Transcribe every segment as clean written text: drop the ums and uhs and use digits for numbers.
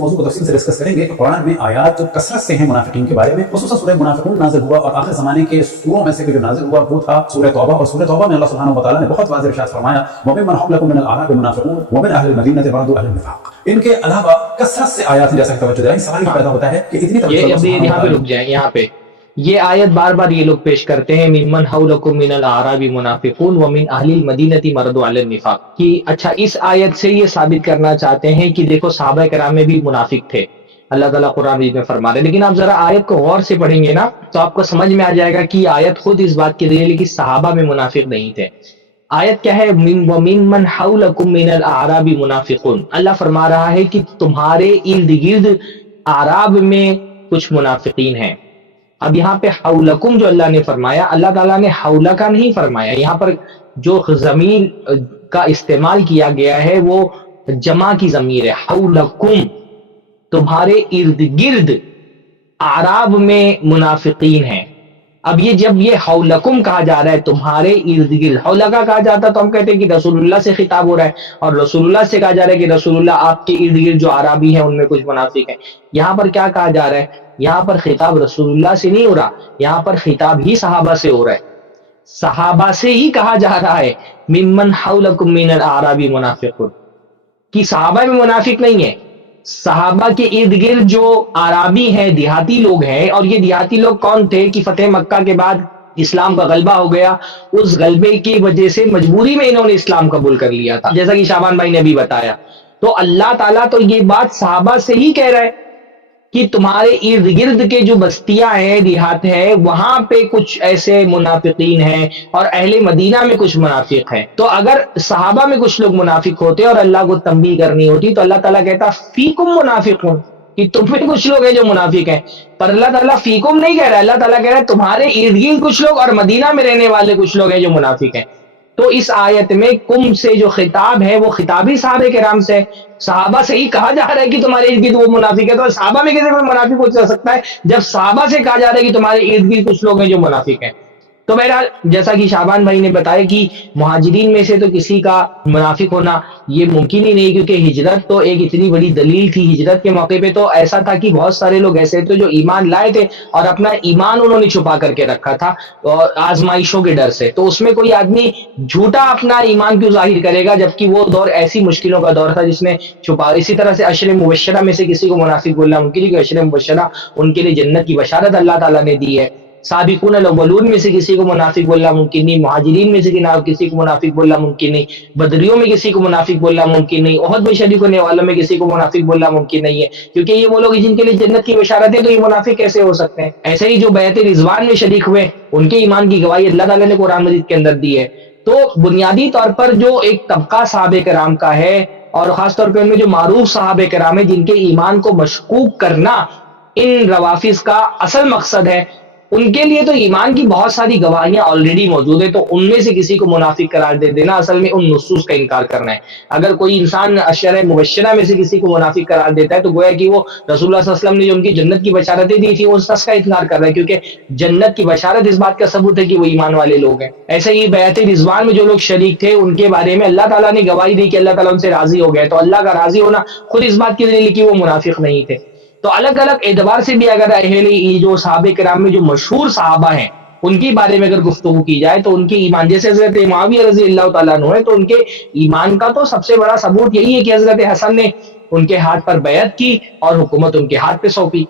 موضوع کو تفصیل سے ڈسکس کریں گے. قرآن میں آیات کثرت سے ہیں منافقین کے بارے میں. خصوصاً سورہ منافقون نازل ہوا اور آخر زمانے کے سوروں میں سے جو نازل ہوا وہ تھا سورہ توبہ. اور سورہ توبہ میں اللہ سبحانہ و تعالیٰ نے بہت واضح ارشاد فرمایا وَمِمَّنْ حَوْلَكُم مِّنَ الْأَعْرَابِ مُنَافِقُونَ وَمِنْ أَهْلِ الْمَدِينَةِ بَعْضُ أَهْلِ النِّفَاقِ. ان کے علاوہ کثرت سے آیات ہیں. جیسا کہ توجہ دلائیں سوال پیدا ہوتا ہے کہ اتنی توجہ یہاں پہ رک جائیں. یہاں پہ یہ آیت بار بار یہ لوگ پیش کرتے ہیں ممن حولکم من الاعراب منافقون ومن اہل المدینہ مردوا علی النفاق کہ اچھا اس آیت سے یہ ثابت کرنا چاہتے ہیں کہ دیکھو صحابہ کرام میں بھی منافق تھے. اللہ تعالیٰ قرآن مجید میں فرما رہے ہیں. لیکن آپ ذرا آیت کو غور سے پڑھیں گے نا تو آپ کو سمجھ میں آ جائے گا کہ آیت خود اس بات کی دلیل ہے کہ صحابہ میں منافق نہیں تھے. آیت کیا ہے؟ وَمِمَّنْ حَوْلَكُم مِّنَ الْأَعْرَابِ مُنَافِقُونَ. اللہ فرما رہا ہے کہ تمہارے ارد گرد اعراب میں کچھ منافقین ہیں. اب یہاں پہ حولکم جو اللہ نے فرمایا اللہ تعالیٰ نے حولہ کا نہیں فرمایا. یہاں پر جو ضمیر کا استعمال کیا گیا ہے وہ جمع کی ضمیر ہے. حولکم تمہارے ارد گرد اعراب میں منافقین ہیں. اب یہ جب یہ حولکم کہا جا رہا ہے تمہارے ارد گرد، حولکا کہا جاتا تو ہم کہتے ہیں کہ رسول اللہ سے خطاب ہو رہا ہے اور رسول اللہ سے کہا جا رہا ہے کہ رسول اللہ آپ کے ارد گرد جو اعرابی ہیں ان میں کچھ منافق ہیں. یہاں پر کیا کہا جا رہا ہے؟ یہاں پر خطاب رسول اللہ سے نہیں ہو رہا، یہاں پر خطاب ہی صحابہ سے ہو رہا ہے. صحابہ سے ہی کہا جا رہا ہے ممن حولکم من الاعراب منافقون کہ صحابہ میں منافق نہیں ہے. صحابہ کے ارد گرد جو عرابی ہیں دیہاتی لوگ ہیں، اور یہ دیہاتی لوگ کون تھے کہ فتح مکہ کے بعد اسلام کا غلبہ ہو گیا، اس غلبے کی وجہ سے مجبوری میں انہوں نے اسلام قبول کر لیا تھا جیسا کہ شعبان بھائی نے ابھی بتایا. تو اللہ تعالیٰ تو یہ بات صحابہ سے ہی کہہ رہا ہے کہ تمہارے ارد گرد کے جو بستیاں ہیں دیہات ہیں وہاں پہ کچھ ایسے منافقین ہیں اور اہل مدینہ میں کچھ منافق ہیں. تو اگر صحابہ میں کچھ لوگ منافق ہوتے اور اللہ کو تنبیہ کرنی ہوتی تو اللہ تعالیٰ کہتا فیکم منافقون کہ تم میں کچھ لوگ ہیں جو منافق ہیں. پر اللہ تعالیٰ فیکم نہیں کہہ رہا، اللہ تعالیٰ کہہ رہا ہے تمہارے ارد گرد کچھ لوگ اور مدینہ میں رہنے والے کچھ لوگ ہیں جو منافق ہیں. تو اس آیت میں کم سے جو خطاب ہے وہ خطابی صحابہ کرام سے، صحابہ سے ہی کہا جا رہا ہے کہ تمہارے ارد گرد وہ منافق ہے. تو صحابہ میں کیسے کوئی منافق ہو سکتا ہے جب صحابہ سے کہا جا رہا ہے کہ تمہارے ارد گرد کچھ لوگ ہیں جو منافق ہیں. تو بہرحال جیسا کہ شعبان بھائی نے بتایا کہ مہاجرین میں سے تو کسی کا منافق ہونا یہ ممکن ہی نہیں، کیونکہ ہجرت تو ایک اتنی بڑی دلیل تھی. ہجرت کے موقع پہ تو ایسا تھا کہ بہت سارے لوگ ایسے تھے جو ایمان لائے تھے اور اپنا ایمان انہوں نے چھپا کر کے رکھا تھا اور آزمائشوں کے ڈر سے. تو اس میں کوئی آدمی جھوٹا اپنا ایمان کیوں ظاہر کرے گا جبکہ وہ دور ایسی مشکلوں کا دور تھا جس میں چھپا. اسی طرح سے عشر مبشرہ میں سے کسی کو منافق بولنا ممکن ہے کہ عشر مبشرہ ان کے لیے جنت کی بشارت اللہ تعالیٰ نے دی ہے. سابقون الاولون میں سے کسی کو منافق بولنا ممکن نہیں، مہاجرین میں سے کسی کو منافق بولنا ممکن نہیں، بدریوں میں کسی کو منافق بولنا ممکن نہیں، احد میں شریک ہونے والوں میں کسی کو منافق بولنا ممکن نہیں ہے، کیونکہ یہ وہ لوگ جن کے لیے جنت کی بشارت ہے تو یہ منافق کیسے ہو سکتے ہیں. ایسے ہی جو بیعت رضوان میں شریک ہوئے ان کے ایمان کی گواہی اللہ تعالیٰ نے قرآن مجید کے اندر دی ہے. تو بنیادی طور پر جو ایک طبقہ صحابہ کرام کا ہے اور خاص طور پہ ان میں جو معروف صحابہ کرام ہیں جن کے ایمان کو مشکوک کرنا ان روافض کا اصل مقصد ہے، ان کے لیے تو ایمان کی بہت ساری گواہیاں آلریڈی موجود ہیں. تو ان میں سے کسی کو منافق قرار دے دینا اصل میں ان نصوص کا انکار کرنا ہے. اگر کوئی انسان عشرہ مبشرہ میں سے کسی کو منافق قرار دیتا ہے تو گویا کہ وہ رسول اللہ صلی اللہ علیہ وسلم نے جو ان کی جنت کی بشارتیں دی تھی اس کا انکار کر رہا ہے، کیونکہ جنت کی بشارت اس بات کا ثبوت ہے کہ وہ ایمان والے لوگ ہیں. ایسے ہی بیعت رضوان میں جو لوگ شریک تھے ان کے بارے میں اللہ تعالیٰ نے گواہی دی کہ اللہ تعالیٰ ان سے راضی ہو گئے. تو اللہ کا راضی ہونا خود اس بات کی دلیل کہ وہ منافق نہیں تھے. تو الگ الگ اعتبار سے بھی اگر جو صحابہ کرام میں جو مشہور صحابہ ہیں ان کے بارے میں اگر گفتگو کی جائے تو ان کے ایمان، جیسے حضرت معاویہ رضی اللہ تعالیٰ عنہ ہے، تو ان کے ایمان کا تو سب سے بڑا ثبوت یہی ہے کہ حضرت حسن نے ان کے ہاتھ پر بیعت کی اور حکومت ان کے ہاتھ پہ سونپی.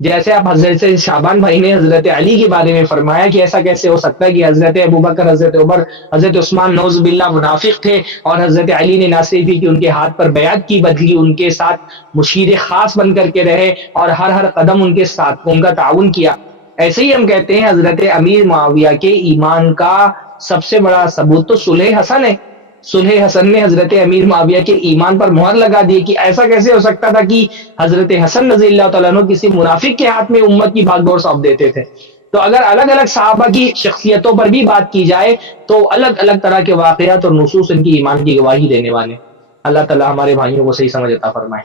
جیسے آپ حضرت شعبان بھائی نے حضرت علی کے بارے میں فرمایا کہ ایسا کیسے ہو سکتا ہے کہ حضرت ابوبکر، حضرت عمر، حضرت عثمان نعوذ باللہ منافق تھے اور حضرت علی نے نہ صرف کہ ان کے ہاتھ پر بیعت کی بلکہ ان کے ساتھ مشیر خاص بن کر کے رہے اور ہر قدم ان کے ساتھ ان کا تعاون کیا. ایسے ہی ہم کہتے ہیں حضرت امیر معاویہ کے ایمان کا سب سے بڑا ثبوت تو صلح حسن ہے. صلح حسن نے حضرت امیر معاویہ کے ایمان پر مہر لگا دی کہ ایسا کیسے ہو سکتا تھا کہ حضرت حسن رضی اللہ تعالیٰ عنہ کسی منافق کے ہاتھ میں امت کی بھاگ دوڑ سونپ دیتے تھے. تو اگر الگ الگ صحابہ کی شخصیتوں پر بھی بات کی جائے تو الگ الگ طرح کے واقعات اور نصوص ان کی ایمان کی گواہی دینے والے. اللہ تعالیٰ ہمارے بھائیوں کو صحیح سمجھ عطا فرمائے.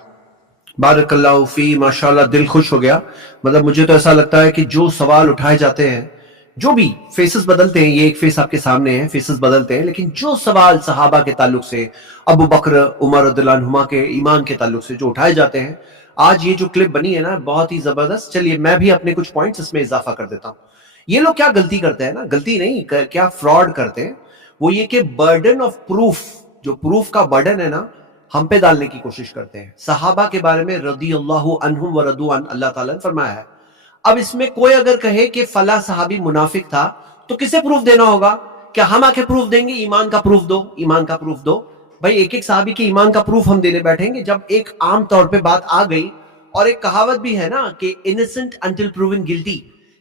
بارک اللہ فی، ماشاءاللہ دل خوش ہو گیا. مطلب مجھے تو ایسا لگتا ہے کہ جو سوال اٹھائے جاتے ہیں، جو بھی فیسز بدلتے ہیں، یہ ایک فیس آپ کے سامنے ہے، فیسز بدلتے ہیں، لیکن جو سوال صحابہ کے تعلق سے، ابو بکر عمر رضی اللہ عنہما کے ایمان کے تعلق سے جو اٹھائے جاتے ہیں، آج یہ جو کلپ بنی ہے نا بہت ہی زبردست. چلیے میں بھی اپنے کچھ پوائنٹس اس میں اضافہ کر دیتا ہوں. یہ لوگ کیا غلطی کرتے ہیں نا, غلطی نہیں کیا فراڈ کرتے ہیں, وہ یہ کہ برڈن آف پروف, جو پروف کا برڈن ہے نا ہم پہ ڈالنے کی کوشش کرتے ہیں. صحابہ کے بارے میں رضی اللہ عنہم ورضوا عنہ اللہ تعالیٰ نے فرمایا ہے. اب اس میں کوئی اگر کہے کہ فلاں صحابی منافق تھا تو کسے پروف دینا ہوگا؟ کیا ہم آ کے پروف دیں گے؟ ایمان کا پروف دو, ایمان کا پروف دو. بھائی ایک ایک صحابی کے ایمان کا پروف ہم دینے بیٹھیں گے؟ جب ایک عام طور پہ بات آ گئی, اور ایک کہاوت بھی ہے نا کہ innocent until proven guilty,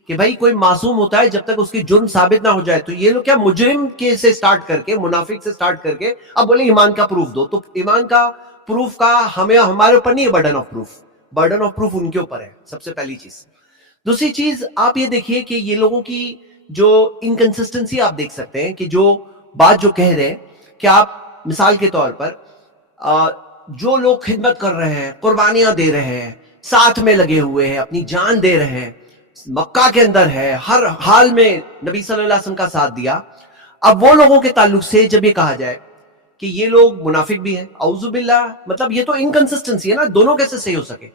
کہ بھائی کوئی معصوم ہوتا ہے جب تک اس کی جرم ثابت نہ ہو جائے. تو یہ لوگ کیا مجرم کے سے سٹارٹ کر کے, منافق سے سٹارٹ کر کے اب بولے ایمان کا پروف دو. تو ایمان کا پروف کا ہمارے اوپر نہیں ہے burden of proof, burden of proof ان کے اوپر ہے, سب سے پہلی چیز. دوسری چیز آپ یہ دیکھیے کہ یہ لوگوں کی جو انکنسسٹنسی آپ دیکھ سکتے ہیں کہ جو بات جو کہہ رہے ہیں کہ آپ مثال کے طور پر جو لوگ خدمت کر رہے ہیں, قربانیاں دے رہے ہیں, ساتھ میں لگے ہوئے ہیں, اپنی جان دے رہے ہیں, مکہ کے اندر ہے, ہر حال میں نبی صلی اللہ علیہ وسلم کا ساتھ دیا. اب وہ لوگوں کے تعلق سے جب یہ کہا جائے کہ یہ لوگ منافق بھی ہیں, اعوذ باللہ, مطلب یہ تو انکنسسٹنسی ہے نا, دونوں کیسے صحیح ہو سکے؟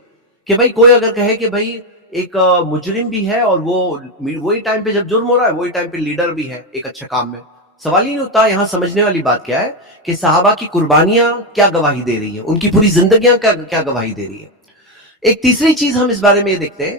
کہ بھائی کوئی اگر کہے کہ بھائی ایک مجرم بھی ہے اور وہ وہی ٹائم پہ جب جرم ہو رہا ہے وہی ٹائم پہ لیڈر بھی ہے ایک اچھے کام میں, سوال ہی نہیں ہوتا. یہاں سمجھنے والی بات کیا ہے کہ صحابہ کی قربانیاں کیا گواہی دے رہی ہیں, ان کی پوری زندگیاں کیا گواہی دے رہی ہیں. ایک تیسری چیز ہم اس بارے میں یہ دیکھتے ہیں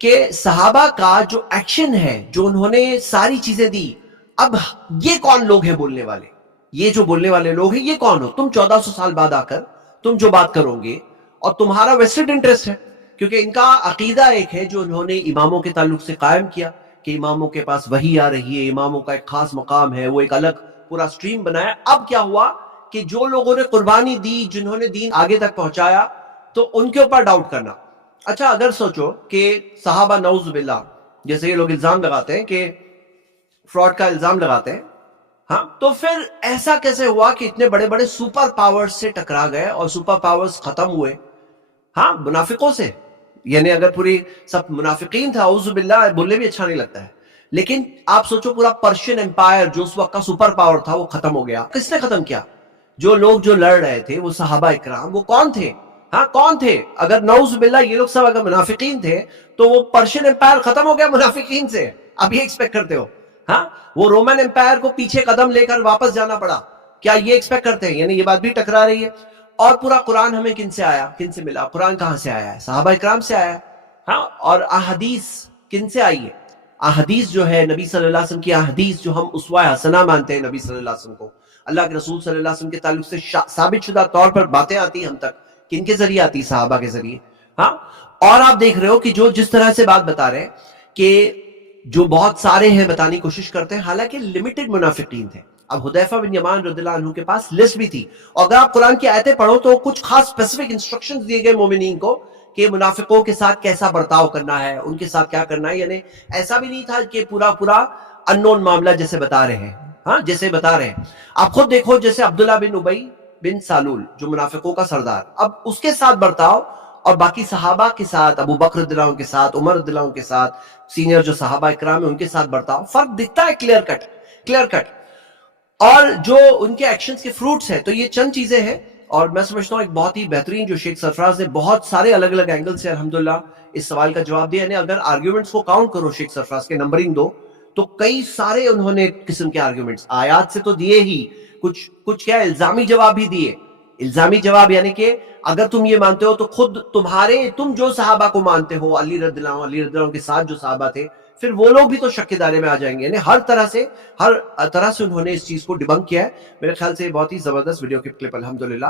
کہ صحابہ کا جو ایکشن ہے, جو انہوں نے ساری چیزیں دی, اب یہ کون لوگ ہیں بولنے والے؟ یہ جو بولنے والے لوگ ہیں یہ کون ہو؟ تم 1400 سال بعد آ کر تم جو بات کرو گے, اور تمہارا ویسٹڈ انٹرسٹ ہے, کیونکہ ان کا عقیدہ ایک ہے جو انہوں نے اماموں کے تعلق سے قائم کیا کہ اماموں کے پاس وحی آ رہی ہے, اماموں کا ایک خاص مقام ہے, وہ ایک الگ پورا سٹریم بنایا. اب کیا ہوا کہ جو لوگوں نے قربانی دی, جنہوں نے دین آگے تک پہنچایا, تو ان کے اوپر ڈاؤٹ کرنا. اچھا اگر سوچو کہ صحابہ نعوذ باللہ, جیسے یہ لوگ الزام لگاتے ہیں کہ فراڈ کا الزام لگاتے ہیں, ہاں, تو پھر ایسا کیسے ہوا کہ اتنے بڑے بڑے سپر پاورز سے ٹکرا گئے اور سپر پاورز ختم ہوئے؟ ہاں, منافقوں سے. یعنی اگر پوری سب منافقین تھا, اعوذ باللہ, بولنے بھی اچھا نہیں لگتا ہے, لیکن آپ سوچو پورا پرشین امپائر جو اس وقت کا سپر پاور تھا وہ ختم ہو گیا. کس نے ختم کیا؟ جو لوگ جو لڑ رہے تھے وہ صحابہ اکرام, وہ کون تھے؟ ہاں کون تھے؟ اگر نعوذ باللہ یہ لوگ سب اگر منافقین تھے تو وہ پرشین امپائر ختم ہو گیا منافقین سے. اب یہ ایکسپیکٹ کرتے ہو؟ ہاں, وہ رومن امپائر کو پیچھے قدم لے کر واپس جانا پڑا, کیا یہ ایکسپیکٹ کرتے ہیں؟ یعنی یہ بات بھی ٹکرا رہی ہے. اور پورا قرآن ہمیں کن سے آیا, کن سے ملا؟ قرآن کہاں سے آیا ہے؟ صحابہ اکرام سے آیا ہے. ہاں, اور احادیث کن سے آئی ہے؟ احادیث جو ہے نبی صلی اللہ علیہ وسلم کی احادیث, جو ہم اسوہ حسنہ مانتے ہیں نبی صلی اللہ علیہ وسلم کو, اللہ کے رسول صلی اللہ علیہ وسلم کے تعلق سے ثابت شدہ طور پر باتیں آتی ہیں ہم تک, کن کے ذریعے آتی؟ صحابہ کے ذریعے. ہاں, اور آپ دیکھ رہے ہو کہ جو جس طرح سے بات بتا رہے ہیں کہ جو بہت سارے ہیں بتانے کی کوشش کرتے ہیں, حالانکہ لمیٹڈ منافقین تھے. اب حذیفہ بن یمان رضی اللہ عنہ کے پاس لسٹ بھی تھی, اور اگر آپ قرآن کی آیتیں پڑھو تو کچھ خاص اسپیسیفک انسٹرکشنز دیے گئے مومنین کو کہ منافقوں کے ساتھ کیسا برتاؤ کرنا ہے, ان کے ساتھ کیا کرنا ہے. یعنی ایسا بھی نہیں تھا کہ پورا اننون معاملہ جیسے بتا رہے ہیں. ہاں, جیسے بتا رہے ہیں, آپ خود دیکھو, جیسے عبداللہ بن ابی بن سالول جو منافقوں کا سردار, اب اس کے ساتھ برتاؤ اور باقی صحابہ کے ساتھ, ابو بکر رضی اللہ عنہ کے ساتھ, عمر رضی اللہ عنہ کے ساتھ, سینئر جو صحابہ اکرام ہیں ان کے ساتھ برتاؤ, فرق دکھتا ہے کلیئر کٹ. اور جو ان کے ایکشنز کے فروٹس ہیں, تو یہ چند چیزیں ہیں. اور میں سمجھتا ہوں ایک بہت ہی بہترین جو شیخ سرفراز نے بہت سارے الگ الگ اینگل سے الحمدللہ اس سوال کا جواب دیا. یعنی اگر آرگیومنٹس کو کاؤنٹ کرو شیخ سرفراز کے, نمبرنگ دو, تو کئی سارے انہوں نے قسم کے آرگیومنٹس آیات سے تو دیے ہی, کچھ کیا الزامی جواب بھی دیے. الزامی جواب یعنی کہ اگر تم یہ مانتے ہو تو خود تم جو صحابہ کو مانتے ہو, علی رضی اللہ عنہ کے ساتھ جو صحابہ تھے, پھر وہ لوگ بھی تو شک کے دائرے میں آ جائیں گے. یعنی ہر طرح سے انہوں نے اس چیز کو ڈبنک کیا ہے. میرے خیال سے بہت ہی زبردست ویڈیو کلپ الحمدللہ.